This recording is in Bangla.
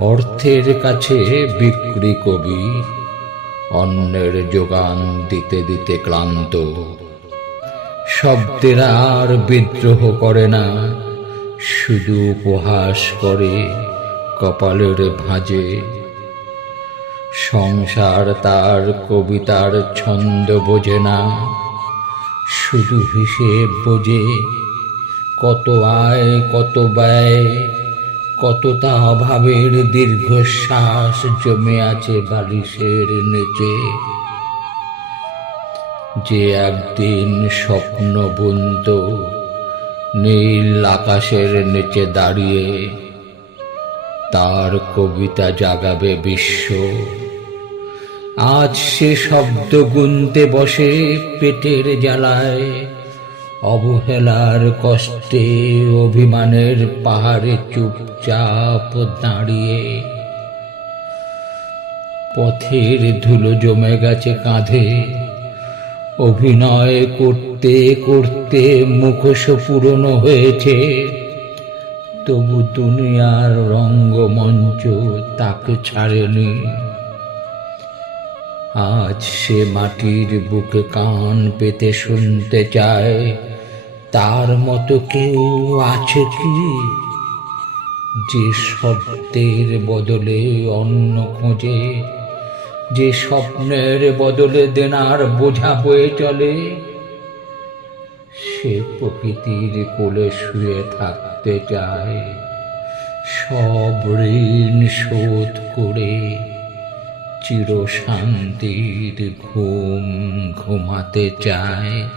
অর্থের কাছে বিক্রি কবি, অন্যের যোগান দিতে দিতে ক্লান্ত। শব্দের আর বিদ্রোহ করে না, শুধু উপহাস করে কপালের ভাঁজে। সংসার তার কবিতার ছন্দ বোঝে না, শুধু হিসেব বোঝে কত আয় কত ব্যয়। কতটা অভাবের দীর্ঘশ্বাস জমে আছে বালিশের নিচে। যে একদিন স্বপ্ন বুনত নীল আকাশের নিচে দাঁড়িয়ে তার কবিতা জাগাবে বিশ্ব। আজ সে শব্দ গুনতে বসে পেটের জ্বালায়। অবহেলার কষ্টে অভিমানের পাহাড়ে চুপচাপ দাঁড়িয়ে। পথের ধুলো জমে গেছে কাঁধে। অভিনয় করতে করতে মুখোশ পুরনো হয়েছে। তবু দুনিয়ার রঙ্গমঞ্চ তাকে ছাড়েনি। আজ সে মাটির বুকে কান পেতে শুনতে চায়। তার মতো কেউ আছে কি? যে শব্দের বদলে অন্য খোঁজে, যে স্বপ্নের বদলে দেনার বোঝা বয়ে চলে, সে প্রকৃতির কোলে শুয়ে থাকতে চায়, সব ঋণ শোধ করে চির শান্তির ঘুম ঘুমাতে চায়।